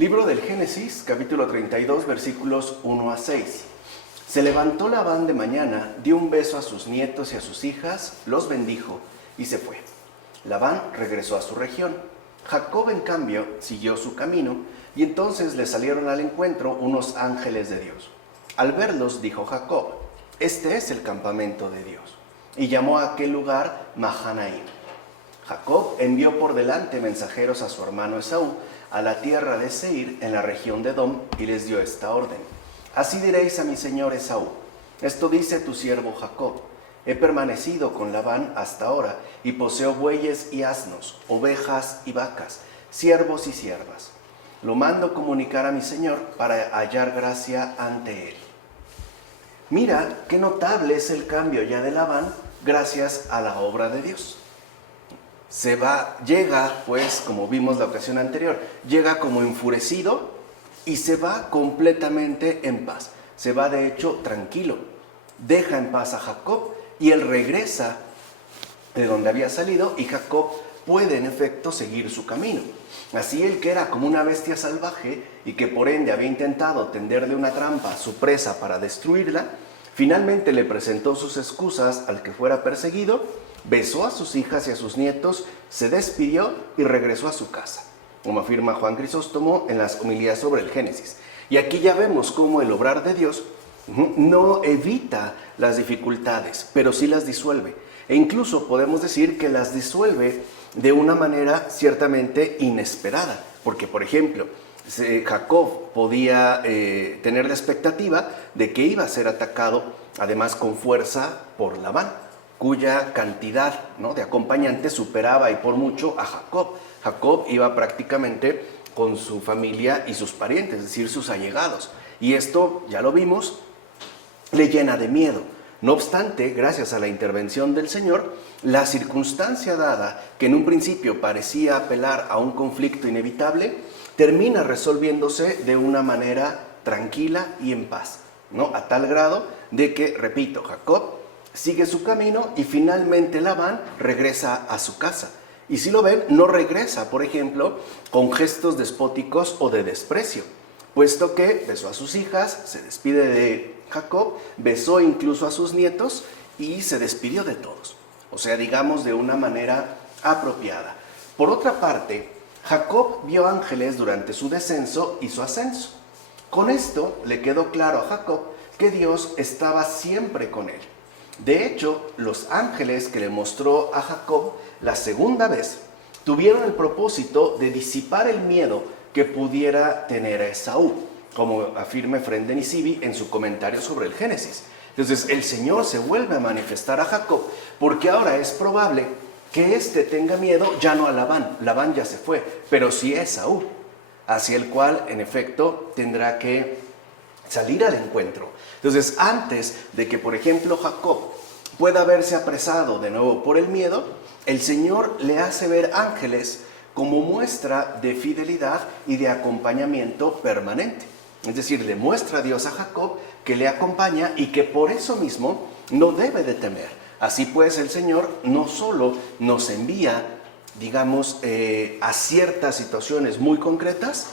Libro del Génesis, capítulo 32, versículos 1 a 6. Se levantó Labán de mañana, dio un beso a sus nietos y a sus hijas, los bendijo y se fue. Labán regresó a su región. Jacob, en cambio, siguió su camino y entonces le salieron al encuentro unos ángeles de Dios. Al verlos, dijo Jacob: este es el campamento de Dios. Y llamó a aquel lugar Mahanaim. Jacob envió por delante mensajeros a su hermano Esaú a la tierra de Seir, en la región de Edom, y les dio esta orden: así diréis a mi señor Esaú: esto dice tu siervo Jacob: he permanecido con Labán hasta ahora, y poseo bueyes y asnos, ovejas y vacas, siervos y siervas. Lo mando comunicar a mi señor para hallar gracia ante él. Mira qué notable es el cambio ya de Labán gracias a la obra de Dios. Llega, pues, como vimos la ocasión anterior, llega como enfurecido y se va completamente en paz. Se va, de hecho, tranquilo. Deja en paz a Jacob y él regresa de donde había salido, y Jacob puede, en efecto, seguir su camino. Así, él, que era como una bestia salvaje y que por ende había intentado tenderle una trampa a su presa para destruirla, finalmente le presentó sus excusas al que fuera perseguido, besó a sus hijas y a sus nietos, se despidió y regresó a su casa, como afirma Juan Crisóstomo en las homilías sobre el Génesis. Y aquí ya vemos cómo el obrar de Dios no evita las dificultades, pero sí las disuelve. E incluso podemos decir que las disuelve de una manera ciertamente inesperada. Porque, por ejemplo, Jacob podía tener la expectativa de que iba a ser atacado, además con fuerza, por Labán, cuya cantidad, ¿no?, de acompañantes superaba y por mucho a Jacob. Jacob iba prácticamente con su familia y sus parientes, es decir, sus allegados. Y esto, ya lo vimos, le llena de miedo. No obstante, gracias a la intervención del Señor, la circunstancia dada, que en un principio parecía apelar a un conflicto inevitable, termina resolviéndose de una manera tranquila y en paz, ¿no? A tal grado de que, repito, Jacob sigue su camino y finalmente Labán regresa a su casa. Y si lo ven, no regresa, por ejemplo, con gestos despóticos o de desprecio, puesto que besó a sus hijas, se despide de Jacob, besó incluso a sus nietos y se despidió de todos. O sea, digamos, de una manera apropiada. Por otra parte, Jacob vio ángeles durante su descenso y su ascenso. Con esto le quedó claro a Jacob que Dios estaba siempre con él. De hecho, los ángeles que le mostró a Jacob la segunda vez tuvieron el propósito de disipar el miedo que pudiera tener a Esaú, como afirma Efrén de Nisibi en su comentario sobre el Génesis. Entonces, el Señor se vuelve a manifestar a Jacob porque ahora es probable que éste tenga miedo ya no a Labán. Labán ya se fue, pero sí a Esaú, hacia el cual, en efecto, tendrá que salir al encuentro. Entonces, antes de que, por ejemplo, Jacob pueda verse apresado de nuevo por el miedo, el Señor le hace ver ángeles como muestra de fidelidad y de acompañamiento permanente. Es decir, le muestra a Dios a Jacob que le acompaña y que por eso mismo no debe de temer. Así pues, el Señor no solo nos envía, digamos, a ciertas situaciones muy concretas,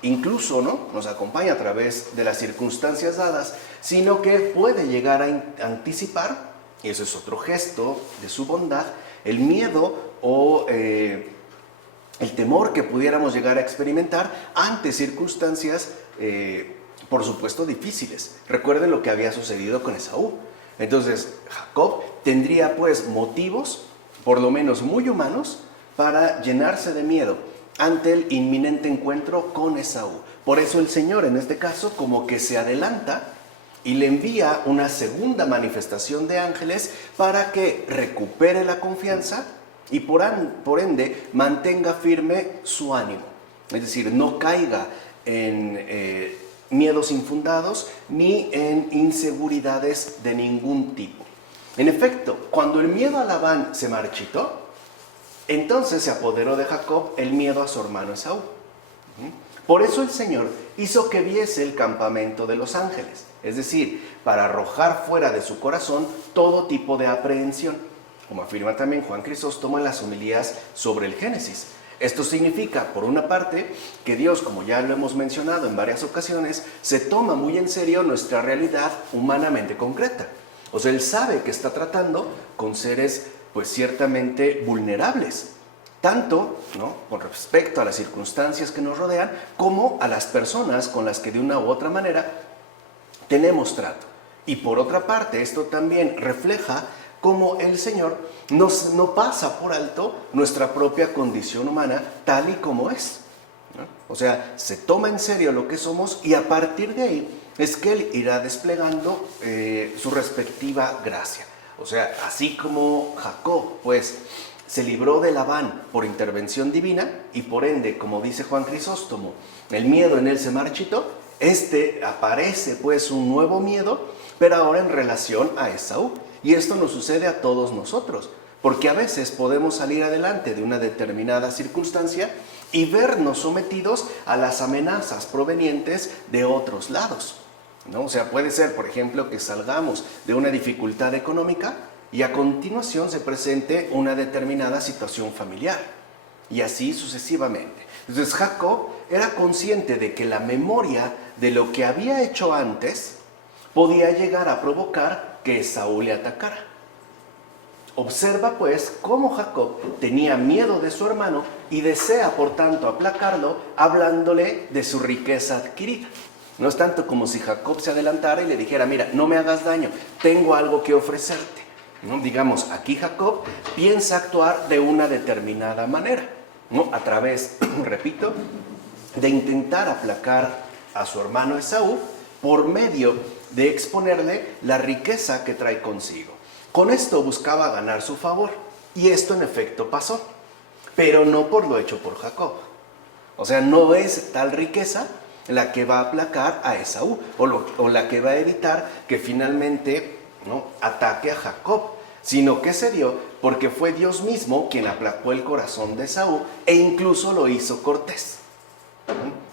incluso, ¿no?, nos acompaña a través de las circunstancias dadas, sino que puede llegar a anticipar, y eso es otro gesto de su bondad, el miedo o el temor que pudiéramos llegar a experimentar ante circunstancias, por supuesto, difíciles. Recuerden lo que había sucedido con Esaú. Entonces, Jacob tendría, pues, motivos, por lo menos muy humanos, para llenarse de miedo ante el inminente encuentro con Esaú. Por eso el Señor, en este caso, como que se adelanta y le envía una segunda manifestación de ángeles para que recupere la confianza y por ende mantenga firme su ánimo. Es decir, no caiga en miedos infundados ni en inseguridades de ningún tipo. En efecto, cuando el miedo a Labán se marchitó, entonces se apoderó de Jacob el miedo a su hermano Esaú. Por eso el Señor hizo que viese el campamento de los ángeles, es decir, para arrojar fuera de su corazón todo tipo de aprehensión, como afirma también Juan Crisóstomo en las homilías sobre el Génesis. Esto significa, por una parte, que Dios, como ya lo hemos mencionado en varias ocasiones, se toma muy en serio nuestra realidad humanamente concreta. O sea, Él sabe que está tratando con seres, pues ciertamente vulnerables, tanto, ¿no?, con respecto a las circunstancias que nos rodean, como a las personas con las que de una u otra manera tenemos trato. Y por otra parte, esto también refleja cómo el Señor no pasa por alto nuestra propia condición humana tal y como es, ¿no? O sea, se toma en serio lo que somos y a partir de ahí es que Él irá desplegando su respectiva gracia. O sea, así como Jacob, pues, se libró de Labán por intervención divina y por ende, como dice Juan Crisóstomo, el miedo en él se marchitó, aparece pues un nuevo miedo, pero ahora en relación a Esaú. Y esto nos sucede a todos nosotros, porque a veces podemos salir adelante de una determinada circunstancia y vernos sometidos a las amenazas provenientes de otros lados, ¿no? O sea, puede ser, por ejemplo, que salgamos de una dificultad económica y a continuación se presente una determinada situación familiar, y así sucesivamente. Entonces Jacob era consciente de que la memoria de lo que había hecho antes podía llegar a provocar que Esaú le atacara. Observa pues cómo Jacob tenía miedo de su hermano y desea por tanto aplacarlo hablándole de su riqueza adquirida. No es tanto como si Jacob se adelantara y le dijera: mira, no me hagas daño, tengo algo que ofrecerte, ¿no? Digamos, aquí Jacob piensa actuar de una determinada manera, ¿no? A través, repito, de intentar aplacar a su hermano Esaú por medio de exponerle la riqueza que trae consigo. Con esto buscaba ganar su favor, y esto en efecto pasó, pero no por lo hecho por Jacob. O sea, no es tal riqueza la que va a aplacar a Esaú, o la que va a evitar que finalmente, ¿no?, ataque a Jacob, sino que se dio porque fue Dios mismo quien aplacó el corazón de Esaú e incluso lo hizo cortés.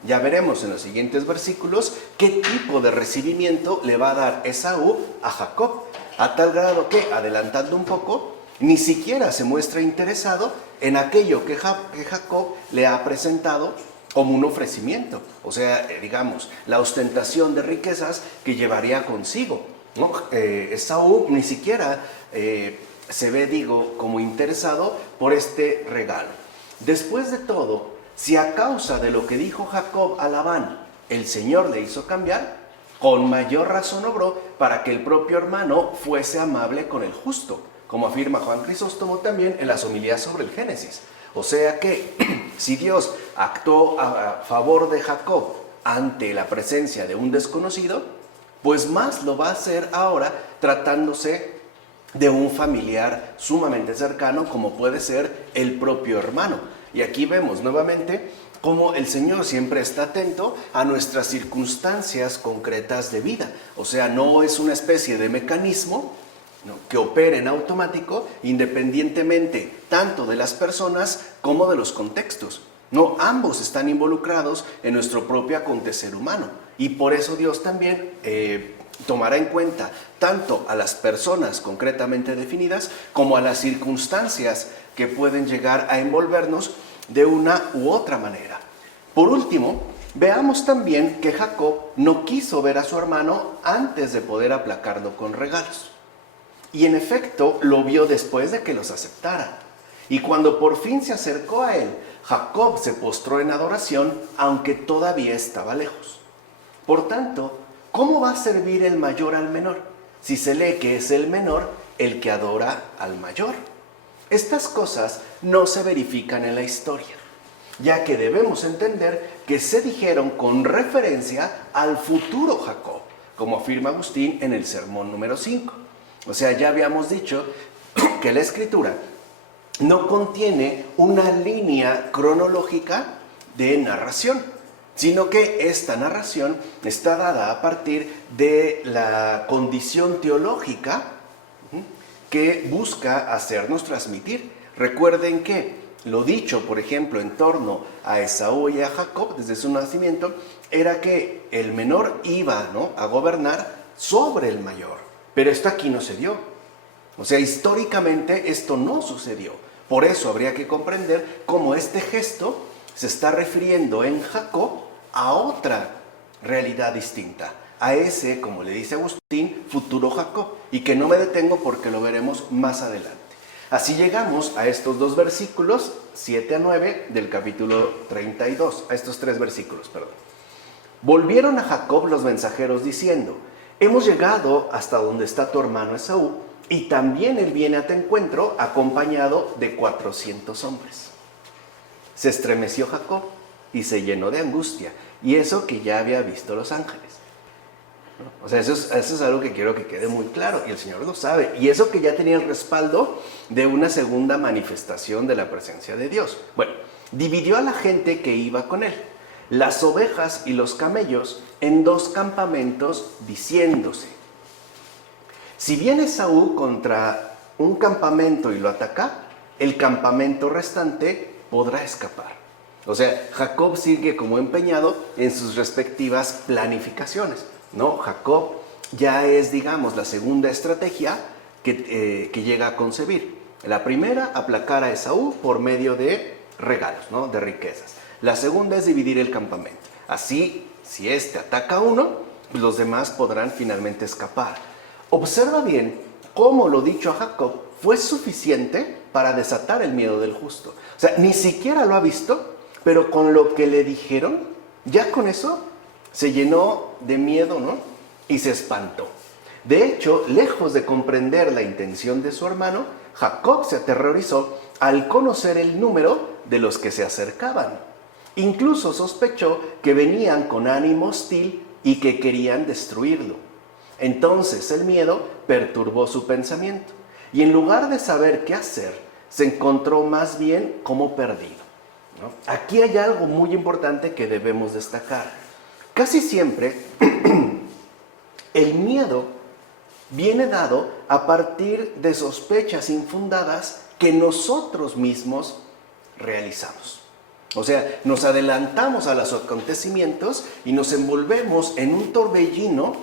Ya veremos en los siguientes versículos qué tipo de recibimiento le va a dar Esaú a Jacob, a tal grado que, adelantando un poco, ni siquiera se muestra interesado en aquello que Jacob le ha presentado como un ofrecimiento, o sea, digamos, la ostentación de riquezas que llevaría consigo, ¿no? Esaú ni siquiera se ve, como interesado por este regalo. Después de todo, si a causa de lo que dijo Jacob a Labán, el Señor le hizo cambiar, con mayor razón obró para que el propio hermano fuese amable con el justo, como afirma Juan Crisóstomo también en las homilías sobre el Génesis. O sea que, si Dios actuó a favor de Jacob ante la presencia de un desconocido, pues más lo va a hacer ahora tratándose de un familiar sumamente cercano, como puede ser el propio hermano. Y aquí vemos nuevamente cómo el Señor siempre está atento a nuestras circunstancias concretas de vida. O sea, no es una especie de mecanismo, ¿no?, que opere en automático independientemente tanto de las personas como de los contextos. No, ambos están involucrados en nuestro propio acontecer humano. Y por eso Dios también tomará en cuenta tanto a las personas concretamente definidas como a las circunstancias que pueden llegar a envolvernos de una u otra manera. Por último, veamos también que Jacob no quiso ver a su hermano antes de poder aplacarlo con regalos. Y en efecto lo vio después de que los aceptara. Y cuando por fin se acercó a él, Jacob se postró en adoración, aunque todavía estaba lejos. Por tanto, ¿cómo va a servir el mayor al menor si se lee que es el menor el que adora al mayor? Estas cosas no se verifican en la historia, ya que debemos entender que se dijeron con referencia al futuro Jacob, como afirma Agustín en el sermón número 5. O sea, ya habíamos dicho que la Escritura no contiene una línea cronológica de narración, sino que esta narración está dada a partir de la condición teológica que busca hacernos transmitir. Recuerden que lo dicho, por ejemplo, en torno a Esaú y a Jacob desde su nacimiento, era que el menor iba, ¿no?, a gobernar sobre el mayor. Pero esto aquí no se dio. O sea, históricamente esto no sucedió. Por eso habría que comprender cómo este gesto se está refiriendo en Jacob a otra realidad distinta, a ese, como le dice Agustín, futuro Jacob, y que no me detengo porque lo veremos más adelante. Así llegamos a estos dos versículos, 7 a 9 del capítulo 32, a estos tres versículos, perdón. Volvieron a Jacob los mensajeros diciendo: hemos llegado hasta donde está tu hermano Esaú, y también él viene a tu encuentro acompañado de 400 hombres. Se estremeció Jacob y se llenó de angustia, y eso que ya había visto los ángeles. O sea, eso es algo que quiero que quede muy claro, y el Señor lo sabe, y eso que ya tenía el respaldo de una segunda manifestación de la presencia de Dios. Bueno, dividió a la gente que iba con él, las ovejas y los camellos, en dos campamentos, diciéndose: si viene Esaú contra un campamento y lo ataca, el campamento restante podrá escapar. O sea, Jacob sigue como empeñado en sus respectivas planificaciones, ¿no? Jacob ya es, digamos, la segunda estrategia que llega a concebir. La primera, aplacar a Esaú por medio de regalos, ¿no? De riquezas. La segunda es dividir el campamento. Así, si este ataca a uno, pues los demás podrán finalmente escapar. Observa bien cómo lo dicho a Jacob fue suficiente para desatar el miedo del justo. O sea, ni siquiera lo ha visto, pero con lo que le dijeron, ya con eso se llenó de miedo, ¿no? Y se espantó. De hecho, lejos de comprender la intención de su hermano, Jacob se aterrorizó al conocer el número de los que se acercaban. Incluso sospechó que venían con ánimo hostil y que querían destruirlo. Entonces el miedo perturbó su pensamiento, y en lugar de saber qué hacer, se encontró más bien como perdido, ¿no? Aquí hay algo muy importante que debemos destacar. Casi siempre el miedo viene dado a partir de sospechas infundadas que nosotros mismos realizamos. O sea, nos adelantamos a los acontecimientos y nos envolvemos en un torbellino,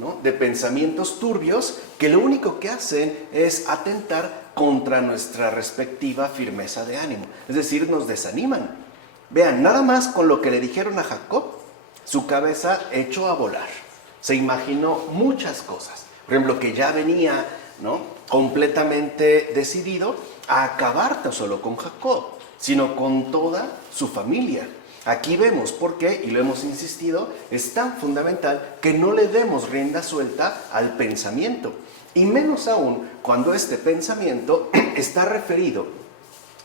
¿no?, de pensamientos turbios que lo único que hacen es atentar contra nuestra respectiva firmeza de ánimo. Es decir, nos desaniman. Vean, nada más con lo que le dijeron a Jacob, su cabeza echó a volar. Se imaginó muchas cosas. Por ejemplo, que ya venía, ¿no?, completamente decidido a acabar no solo con Jacob, sino con toda su familia. Aquí vemos por qué, y lo hemos insistido, es tan fundamental que no le demos rienda suelta al pensamiento, y menos aún cuando este pensamiento está referido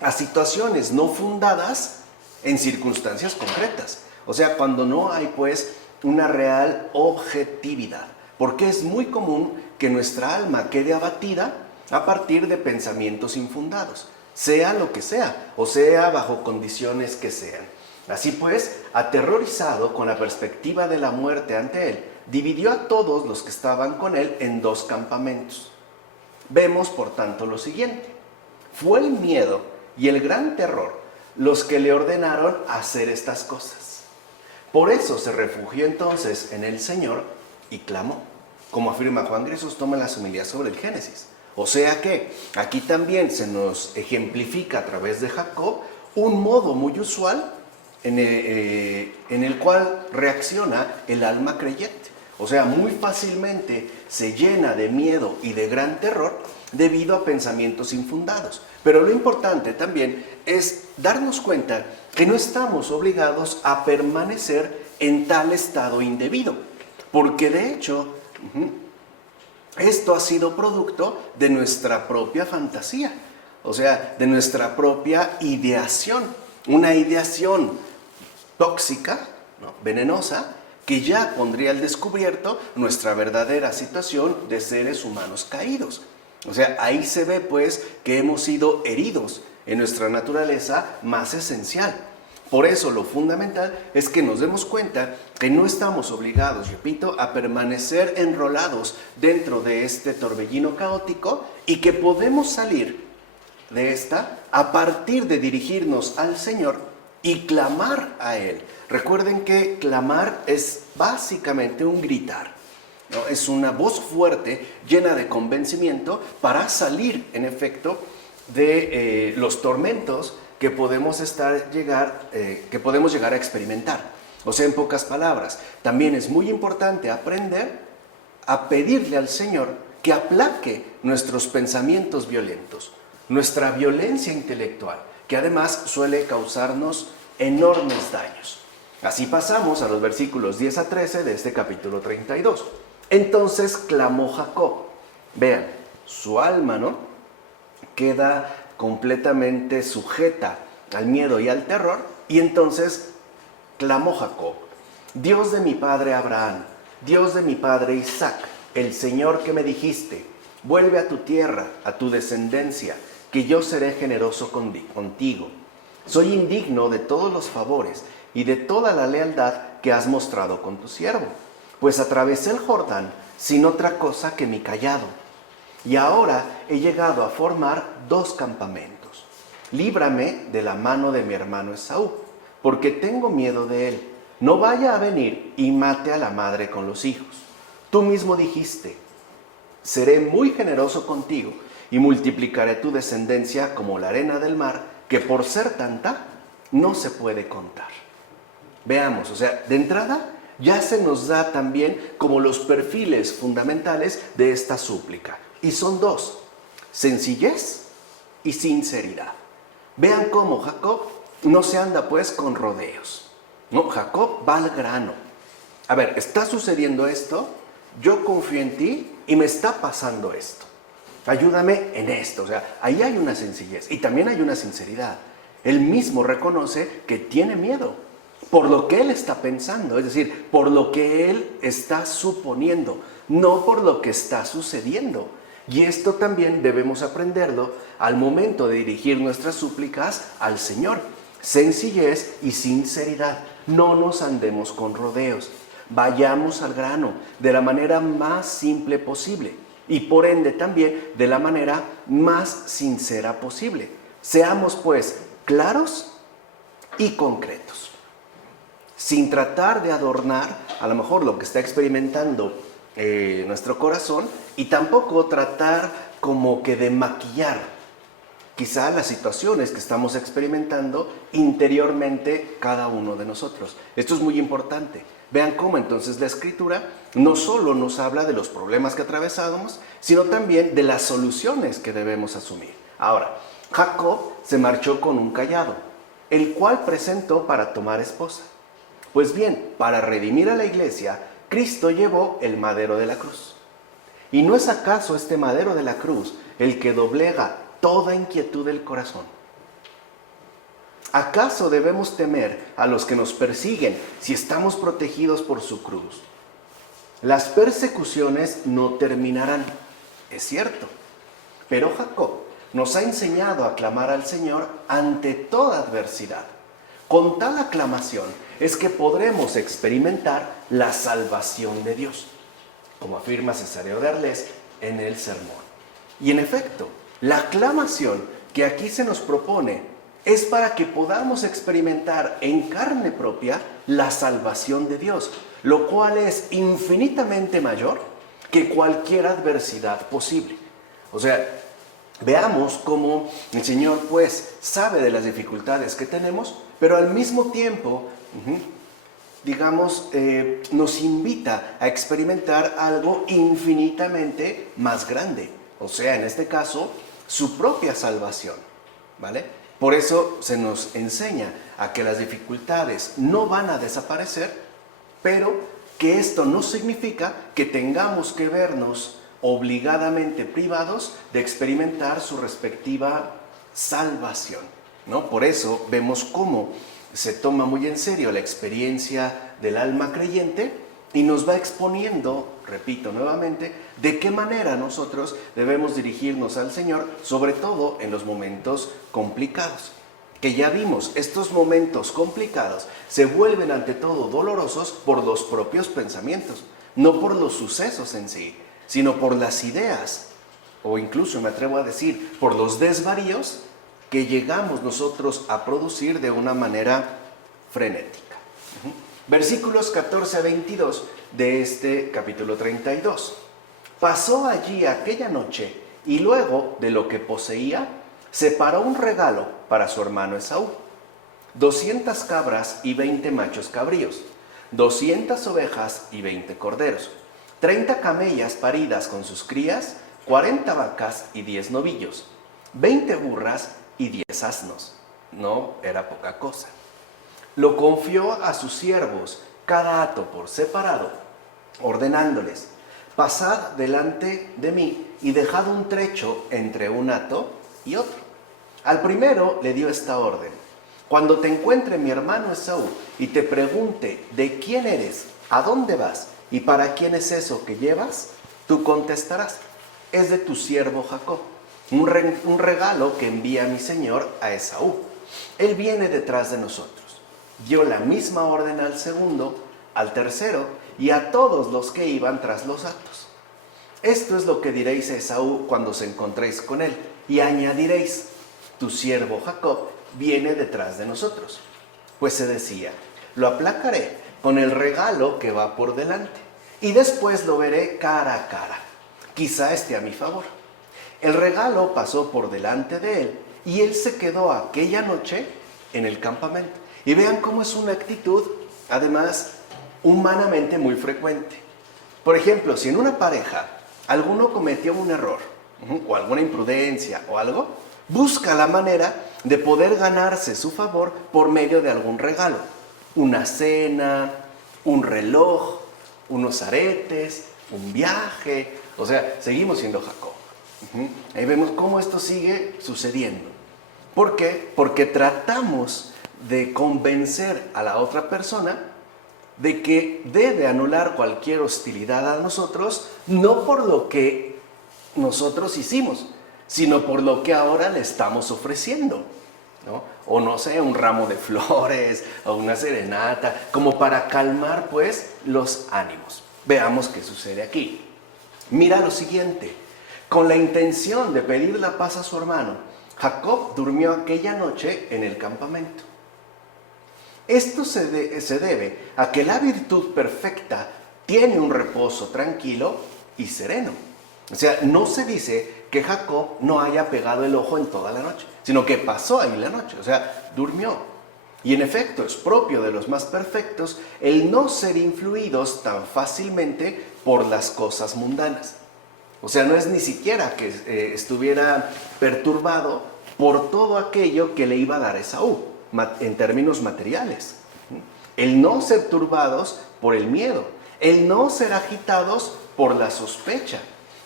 a situaciones no fundadas en circunstancias concretas. O sea, cuando no hay pues una real objetividad, porque es muy común que nuestra alma quede abatida a partir de pensamientos infundados, sea lo que sea, o sea bajo condiciones que sean. Así pues, aterrorizado con la perspectiva de la muerte ante él, dividió a todos los que estaban con él en dos campamentos. Vemos, por tanto, lo siguiente: fue el miedo y el gran terror los que le ordenaron hacer estas cosas. Por eso se refugió entonces en el Señor y clamó, como afirma Juan Crisóstomo en las homilías sobre el Génesis. O sea que aquí también se nos ejemplifica a través de Jacob un modo muy usual en el cual reacciona el alma creyente. O sea, muy fácilmente se llena de miedo y de gran terror debido a pensamientos infundados. Pero lo importante también es darnos cuenta que no estamos obligados a permanecer en tal estado indebido, porque de hecho esto ha sido producto de nuestra propia fantasía, o sea, de nuestra propia ideación, una ideación tóxica, ¿no?, venenosa, que ya pondría al descubierto nuestra verdadera situación de seres humanos caídos. O sea, ahí se ve pues que hemos sido heridos en nuestra naturaleza más esencial. Por eso lo fundamental es que nos demos cuenta que no estamos obligados, repito, a permanecer enrolados dentro de este torbellino caótico, y que podemos salir de esta a partir de dirigirnos al Señor y clamar a Él. Recuerden que clamar es básicamente un gritar, ¿no? Es una voz fuerte, llena de convencimiento, para salir, en efecto, de los tormentos que podemos llegar a experimentar. O sea, en pocas palabras, también es muy importante aprender a pedirle al Señor que aplaque nuestros pensamientos violentos, nuestra violencia intelectual, que además suele causarnos enormes daños. Así pasamos a los versículos 10 a 13 de este capítulo 32. Entonces clamó Jacob. Vean, su alma, ¿no?, queda completamente sujeta al miedo y al terror, y entonces clamó Jacob: Dios de mi padre Abraham, Dios de mi padre Isaac, el Señor que me dijiste, vuelve a tu tierra, a tu descendencia, que yo seré generoso contigo. Soy indigno de todos los favores y de toda la lealtad que has mostrado con tu siervo, pues atravesé el Jordán sin otra cosa que mi cayado, y ahora he llegado a formar 2 campamentos. Líbrame de la mano de mi hermano Esaú, porque tengo miedo de él. No vaya a venir y mate a la madre con los hijos. Tú mismo dijiste: seré muy generoso contigo y multiplicaré tu descendencia como la arena del mar, que por ser tanta no se puede contar. Veamos, o sea, de entrada ya se nos da también como los perfiles fundamentales de esta súplica. Y son 2: sencillez y sinceridad. Vean cómo Jacob no se anda pues con rodeos. No, Jacob va al grano. A ver, ¿está sucediendo esto? Yo confío en ti y me está pasando esto. Ayúdame en esto. O sea, ahí hay una sencillez y también hay una sinceridad. Él mismo reconoce que tiene miedo por lo que él está pensando, es decir, por lo que él está suponiendo, no por lo que está sucediendo. Y esto también debemos aprenderlo al momento de dirigir nuestras súplicas al Señor. Sencillez y sinceridad. No nos andemos con rodeos. Vayamos al grano de la manera más simple posible y por ende también de la manera más sincera posible. Seamos pues claros y concretos, sin tratar de adornar a lo mejor lo que está experimentando nuestro corazón, y tampoco tratar como que de maquillar quizá las situaciones que estamos experimentando interiormente cada uno de nosotros. Esto es muy importante. Vean cómo entonces la Escritura no solo nos habla de los problemas que atravesamos, sino también de las soluciones que debemos asumir. Ahora, Jacob se marchó con un cayado, el cual presentó para tomar esposa. Pues bien, para redimir a la iglesia, Cristo llevó el madero de la cruz. ¿Y no es acaso este madero de la cruz el que doblega toda inquietud del corazón? ¿Acaso debemos temer a los que nos persiguen si estamos protegidos por su cruz? Las persecuciones no terminarán, es cierto, pero Jacob nos ha enseñado a clamar al Señor ante toda adversidad. Con tal aclamación es que podremos experimentar la salvación de Dios, como afirma Cesáreo de Arles en el sermón. Y en efecto, la aclamación que aquí se nos propone es para que podamos experimentar en carne propia la salvación de Dios, lo cual es infinitamente mayor que cualquier adversidad posible. O sea, veamos cómo el Señor pues sabe de las dificultades que tenemos, pero al mismo tiempo, nos invita a experimentar algo infinitamente más grande. O sea, en este caso, su propia salvación, ¿vale? Por eso se nos enseña a que las dificultades no van a desaparecer, pero que esto no significa que tengamos que vernos obligadamente privados de experimentar su respectiva salvación, ¿no? Por eso vemos cómo se toma muy en serio la experiencia del alma creyente y nos va exponiendo, repito nuevamente, de qué manera nosotros debemos dirigirnos al Señor, sobre todo en los momentos complicados. Que ya vimos, estos momentos complicados se vuelven ante todo dolorosos por los propios pensamientos, no por los sucesos en sí, sino por las ideas, o incluso me atrevo a decir, por los desvaríos que llegamos nosotros a producir de una manera frenética. Versículos 14 a 22 de este capítulo 32. Pasó allí aquella noche y luego de lo que poseía, separó un regalo para su hermano Esaú: 200 cabras y 20 machos cabríos, 200 ovejas y 20 corderos, 30 camellas paridas con sus crías, 40 vacas y 10 novillos, 20 burras y 10 asnos. No era poca cosa. Lo confió a sus siervos, cada hato por separado, ordenándoles: pasad delante de mí y dejad un trecho entre un hato y otro. Al primero le dio esta orden: cuando te encuentre mi hermano Esaú y te pregunte de quién eres, a dónde vas y para quién es eso que llevas, tú contestarás: es de tu siervo Jacob, un regalo que envía mi señor a Esaú. Él viene detrás de nosotros. Dio la misma orden al segundo, al tercero y a todos los que iban tras los hatos. Esto es lo que diréis a Esaú cuando os encontréis con él, y añadiréis: tu siervo Jacob viene detrás de nosotros. Pues se decía: lo aplacaré con el regalo que va por delante, y después lo veré cara a cara. Quizá esté a mi favor. El regalo pasó por delante de él, y él se quedó aquella noche en el campamento. Y vean cómo es una actitud, además, humanamente muy frecuente. Por ejemplo, si en una pareja alguno cometió un error, o alguna imprudencia o algo, busca la manera de poder ganarse su favor por medio de algún regalo. Una cena, un reloj, unos aretes, un viaje. O sea, seguimos siendo Jacob. Ahí vemos cómo esto sigue sucediendo. ¿Por qué? Porque tratamos de convencer a la otra persona de que debe anular cualquier hostilidad a nosotros, no por lo que nosotros hicimos, sino por lo que ahora le estamos ofreciendo, ¿no? O no sé, un ramo de flores o una serenata, como para calmar pues los ánimos. Veamos qué sucede aquí. Mira lo siguiente: con la intención de pedir la paz a su hermano, Jacob durmió aquella noche en el campamento. Esto se debe a que la virtud perfecta tiene un reposo tranquilo y sereno. O sea, no se dice que Jacob no haya pegado el ojo en toda la noche, sino que pasó ahí la noche, o sea, durmió. Y en efecto, es propio de los más perfectos el no ser influidos tan fácilmente por las cosas mundanas. O sea, no es ni siquiera que estuviera perturbado por todo aquello que le iba a dar Esaú, en términos materiales. El no ser turbados por el miedo, el no ser agitados por la sospecha,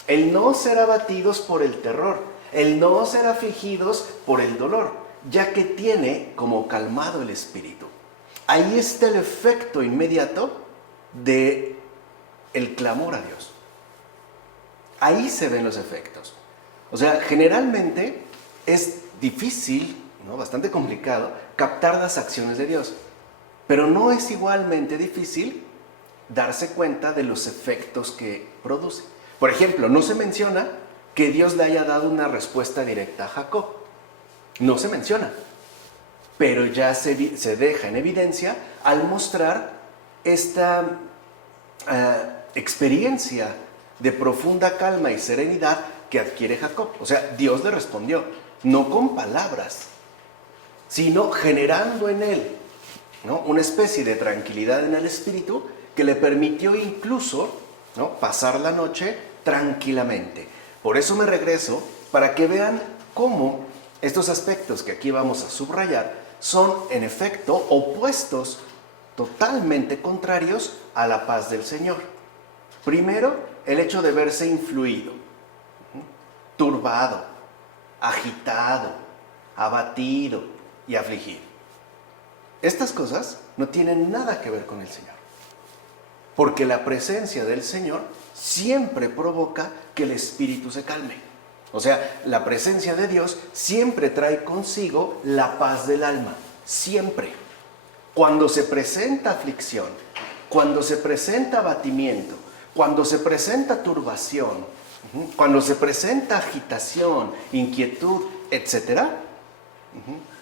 el no ser abatidos por el terror, el no ser afligidos por el dolor, ya que tiene como calmado el espíritu. Ahí está el efecto inmediato de el clamor a Dios. Ahí se ven los efectos. O sea, generalmente es difícil, ¿no?, bastante complicado, captar las acciones de Dios. Pero no es igualmente difícil darse cuenta de los efectos que produce. Por ejemplo, no se menciona que Dios le haya dado una respuesta directa a Jacob. No se menciona. Pero ya se deja en evidencia al mostrar esta experiencia de profunda calma y serenidad que adquiere Jacob. O sea, Dios le respondió, no con palabras, sino generando en él, ¿no?, una especie de tranquilidad en el espíritu que le permitió incluso, ¿no?, pasar la noche tranquilamente. Por eso me regreso, para que vean cómo estos aspectos que aquí vamos a subrayar son en efecto opuestos, totalmente contrarios a la paz del Señor. Primero, el hecho de verse influido, turbado, agitado, abatido y afligido. Estas cosas no tienen nada que ver con el Señor, porque la presencia del Señor siempre provoca que el espíritu se calme. O sea, la presencia de Dios siempre trae consigo la paz del alma, siempre. Cuando se presenta aflicción, cuando se presenta abatimiento, cuando se presenta turbación, cuando se presenta agitación, inquietud, etc.,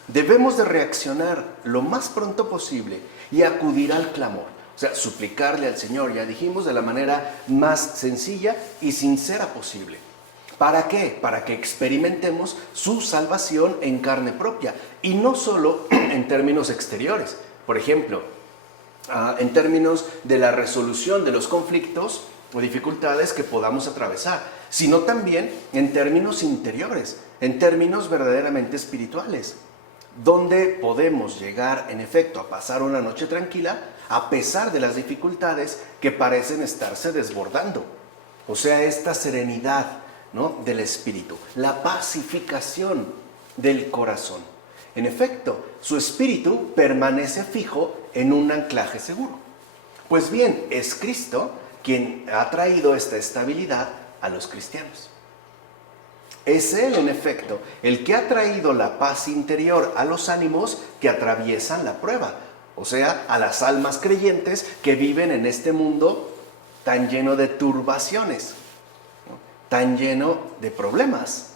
debemos de reaccionar lo más pronto posible y acudir al clamor. O sea, suplicarle al Señor, ya dijimos, de la manera más sencilla y sincera posible. ¿Para qué? Para que experimentemos su salvación en carne propia y no solo en términos exteriores. Por ejemplo, en términos de la resolución de los conflictos o dificultades que podamos atravesar, sino también en términos interiores, en términos verdaderamente espirituales, donde podemos llegar en efecto a pasar una noche tranquila a pesar de las dificultades que parecen estarse desbordando. O sea, esta serenidad, ¿no?, del espíritu, la pacificación del corazón. En efecto, su espíritu permanece fijo en un anclaje seguro. Pues bien, es Cristo quien ha traído esta estabilidad a los cristianos. Es Él, en efecto, el que ha traído la paz interior a los ánimos que atraviesan la prueba, o sea, a las almas creyentes que viven en este mundo tan lleno de turbaciones, ¿no?, tan lleno de problemas,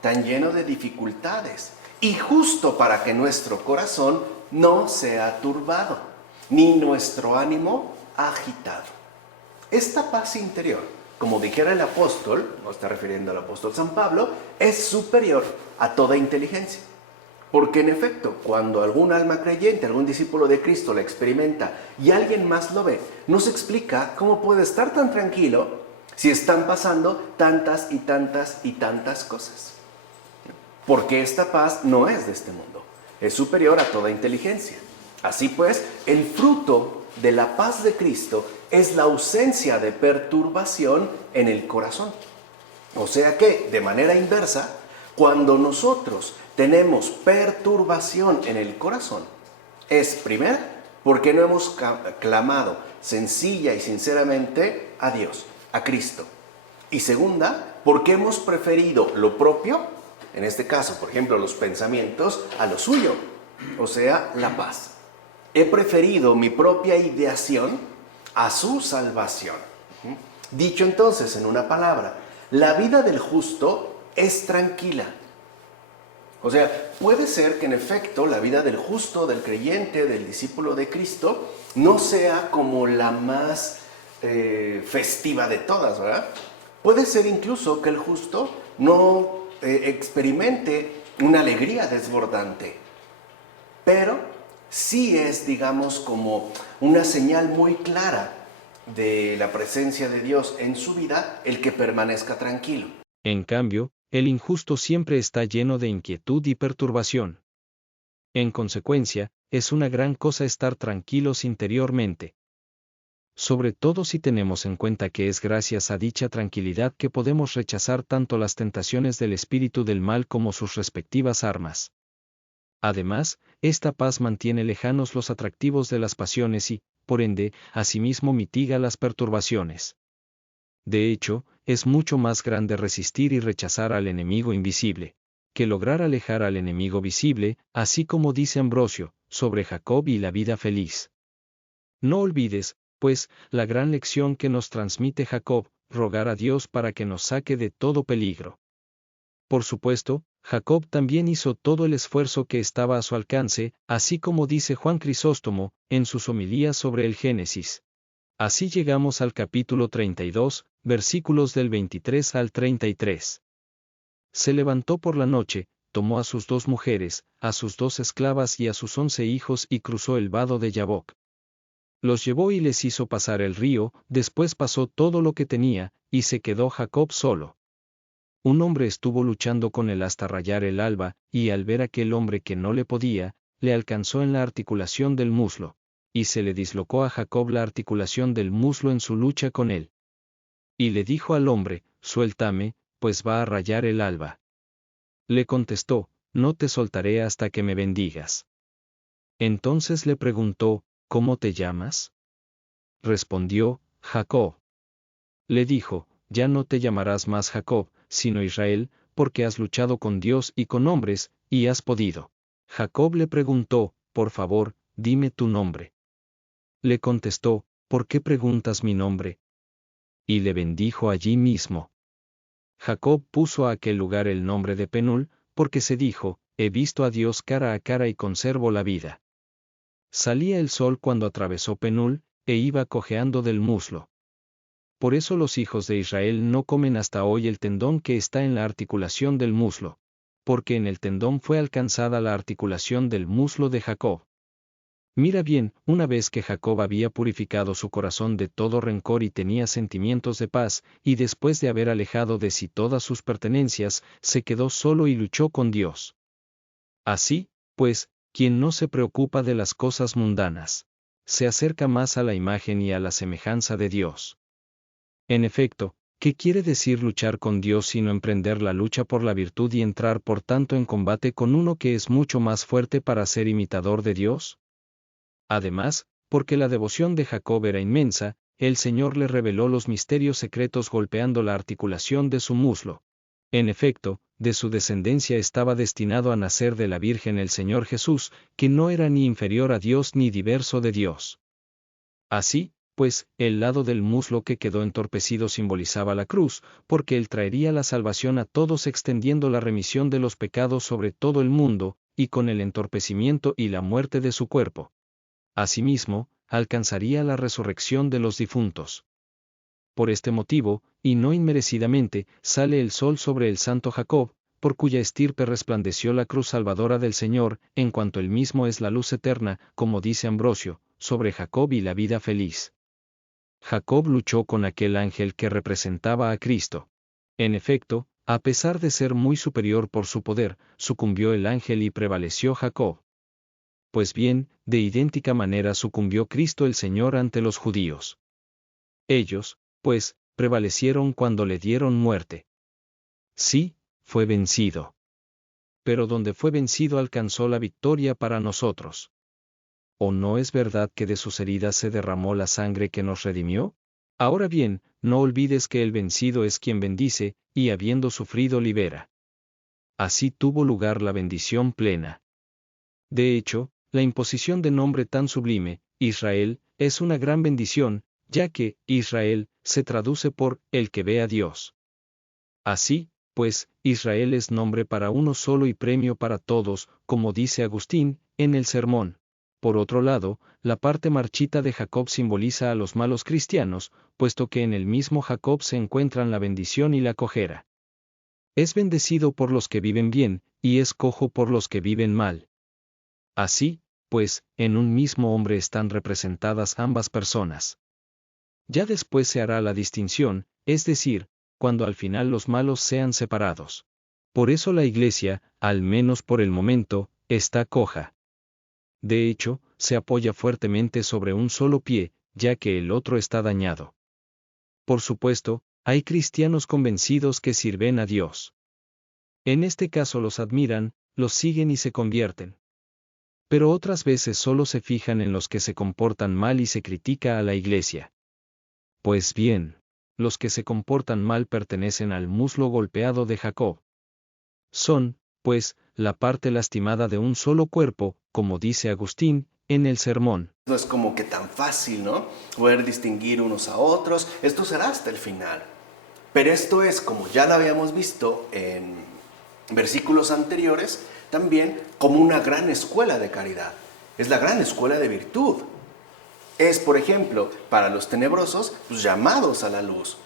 tan lleno de dificultades, y justo para que nuestro corazón no sea turbado, ni nuestro ánimo agitado. Esta paz interior, como dijera el apóstol, no está refiriendo al apóstol San Pablo, es superior a toda inteligencia. Porque en efecto, cuando algún alma creyente, algún discípulo de Cristo la experimenta y alguien más lo ve, no se explica cómo puede estar tan tranquilo si están pasando tantas y tantas y tantas cosas. Porque esta paz no es de este mundo, es superior a toda inteligencia. Así pues, el fruto de la paz de Cristo es la ausencia de perturbación en el corazón. O sea que, de manera inversa, cuando nosotros tenemos perturbación en el corazón, es primero porque no hemos clamado sencilla y sinceramente a Dios, a Cristo. Y segunda, porque hemos preferido lo propio, en este caso, por ejemplo, los pensamientos, a lo suyo, o sea, la paz. He preferido mi propia ideación a su salvación. Dicho entonces en una palabra, la vida del justo es tranquila. O sea, puede ser que en efecto la vida del justo, del creyente, del discípulo de Cristo, no sea como la más festiva de todas, ¿verdad? Puede ser incluso que el justo no experimente una alegría desbordante, pero sí es, digamos, como una señal muy clara de la presencia de Dios en su vida el que permanezca tranquilo. En cambio, el injusto siempre está lleno de inquietud y perturbación. En consecuencia, es una gran cosa estar tranquilos interiormente. Sobre todo si tenemos en cuenta que es gracias a dicha tranquilidad que podemos rechazar tanto las tentaciones del espíritu del mal como sus respectivas armas. Además, esta paz mantiene lejanos los atractivos de las pasiones y, por ende, asimismo mitiga las perturbaciones. De hecho, es mucho más grande resistir y rechazar al enemigo invisible, que lograr alejar al enemigo visible, así como dice Ambrosio, sobre Jacob y la vida feliz. No olvides, pues, la gran lección que nos transmite Jacob, rogar a Dios para que nos saque de todo peligro. Por supuesto, Jacob también hizo todo el esfuerzo que estaba a su alcance, así como dice Juan Crisóstomo, en sus homilías sobre el Génesis. Así llegamos al capítulo 32, versículos del 23 al 33. Se levantó por la noche, tomó a sus 2 mujeres, a sus 2 esclavas y a sus 11 hijos y cruzó el vado de Yabok. Los llevó y les hizo pasar el río, después pasó todo lo que tenía, y se quedó Jacob solo. Un hombre estuvo luchando con él hasta rayar el alba, y al ver aquel hombre que no le podía, le alcanzó en la articulación del muslo, y se le dislocó a Jacob la articulación del muslo en su lucha con él. Y le dijo al hombre, suéltame, pues va a rayar el alba. Le contestó, no te soltaré hasta que me bendigas. Entonces le preguntó, ¿cómo te llamas? Respondió, Jacob. Le dijo, ya no te llamarás más Jacob, sino Israel, porque has luchado con Dios y con hombres, y has podido. Jacob le preguntó, por favor, dime tu nombre. Le contestó, ¿por qué preguntas mi nombre? Y le bendijo allí mismo. Jacob puso a aquel lugar el nombre de Penul, porque se dijo, he visto a Dios cara a cara y conservo la vida. Salía el sol cuando atravesó Penul, e iba cojeando del muslo. Por eso los hijos de Israel no comen hasta hoy el tendón que está en la articulación del muslo, porque en el tendón fue alcanzada la articulación del muslo de Jacob. Mira bien, una vez que Jacob había purificado su corazón de todo rencor y tenía sentimientos de paz, y después de haber alejado de sí todas sus pertenencias, se quedó solo y luchó con Dios. Así, pues, quien no se preocupa de las cosas mundanas, se acerca más a la imagen y a la semejanza de Dios. En efecto, ¿qué quiere decir luchar con Dios sino emprender la lucha por la virtud y entrar por tanto en combate con uno que es mucho más fuerte para ser imitador de Dios? Además, porque la devoción de Jacob era inmensa, el Señor le reveló los misterios secretos golpeando la articulación de su muslo. En efecto, de su descendencia estaba destinado a nacer de la Virgen el Señor Jesús, que no era ni inferior a Dios ni diverso de Dios. Así, pues, el lado del muslo que quedó entorpecido simbolizaba la cruz, porque él traería la salvación a todos extendiendo la remisión de los pecados sobre todo el mundo, y con el entorpecimiento y la muerte de su cuerpo. Asimismo, alcanzaría la resurrección de los difuntos. Por este motivo, y no inmerecidamente, sale el sol sobre el santo Jacob, por cuya estirpe resplandeció la cruz salvadora del Señor, en cuanto él mismo es la luz eterna, como dice Ambrosio, sobre Jacob y la vida feliz. Jacob luchó con aquel ángel que representaba a Cristo. En efecto, a pesar de ser muy superior por su poder, sucumbió el ángel y prevaleció Jacob. Pues bien, de idéntica manera sucumbió Cristo el Señor ante los judíos. Ellos, pues, prevalecieron cuando le dieron muerte. Sí, fue vencido. Pero donde fue vencido alcanzó la victoria para nosotros. ¿O no es verdad que de sus heridas se derramó la sangre que nos redimió? Ahora bien, no olvides que el vencido es quien bendice, y habiendo sufrido libera. Así tuvo lugar la bendición plena. De hecho, la imposición de nombre tan sublime, Israel, es una gran bendición, ya que Israel se traduce por el que ve a Dios. Así, pues, Israel es nombre para uno solo y premio para todos, como dice Agustín, en el sermón. Por otro lado, la parte marchita de Jacob simboliza a los malos cristianos, puesto que en el mismo Jacob se encuentran la bendición y la cojera. Es bendecido por los que viven bien, y es cojo por los que viven mal. Así, pues, en un mismo hombre están representadas ambas personas. Ya después se hará la distinción, es decir, cuando al final los malos sean separados. Por eso la Iglesia, al menos por el momento, está coja. De hecho, se apoya fuertemente sobre un solo pie, ya que el otro está dañado. Por supuesto, hay cristianos convencidos que sirven a Dios. En este caso los admiran, los siguen y se convierten. Pero otras veces solo se fijan en los que se comportan mal y se critica a la Iglesia. Pues bien, los que se comportan mal pertenecen al muslo golpeado de Jacob. Son, pues, la parte lastimada de un solo cuerpo, como dice Agustín, en el sermón. No es como que tan fácil, ¿no? Poder distinguir unos a otros. Esto será hasta el final. Pero esto es, como ya lo habíamos visto en versículos anteriores, también como una gran escuela de caridad. Es la gran escuela de virtud. Es, por ejemplo, para los tenebrosos, pues, llamados a la luz.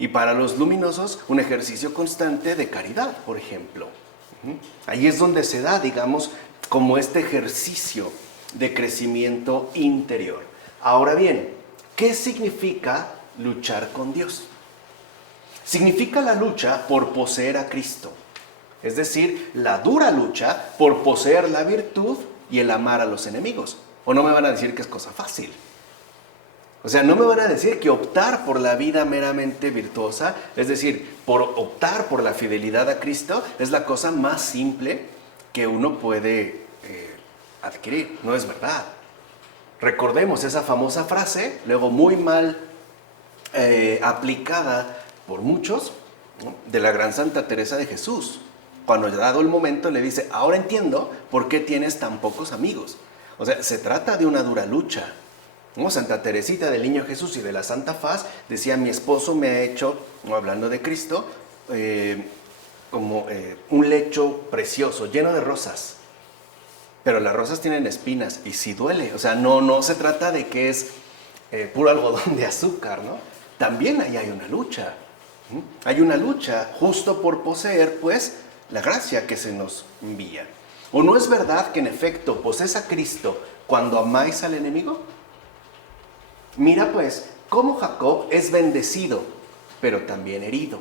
Y para los luminosos, un ejercicio constante de caridad, por ejemplo. Ahí es donde se da, digamos, como este ejercicio de crecimiento interior. Ahora bien, ¿qué significa luchar con Dios? Significa la lucha por poseer a Cristo. Es decir, la dura lucha por poseer la virtud y el amar a los enemigos. ¿O no me van a decir que es cosa fácil? O sea, no me van a decir que optar por la vida meramente virtuosa, es decir, por optar por la fidelidad a Cristo, es la cosa más simple que uno puede adquirir. No es verdad. Recordemos esa famosa frase, luego muy mal aplicada por muchos, ¿no?, de la gran Santa Teresa de Jesús. Cuando dado el momento le dice, ahora entiendo por qué tienes tan pocos amigos. O sea, se trata de una dura lucha. ¿No? Santa Teresita del Niño Jesús y de la Santa Faz decía, mi esposo me ha hecho, hablando de Cristo, un lecho precioso, lleno de rosas. Pero las rosas tienen espinas y sí duele. O sea, no se trata de que es puro algodón de azúcar, ¿no? también ahí hay una lucha. Hay una lucha justo por poseer, pues, la gracia que se nos envía. ¿O no es verdad que en efecto posees a Cristo cuando amáis al enemigo? Mira pues cómo Jacob es bendecido, pero también herido.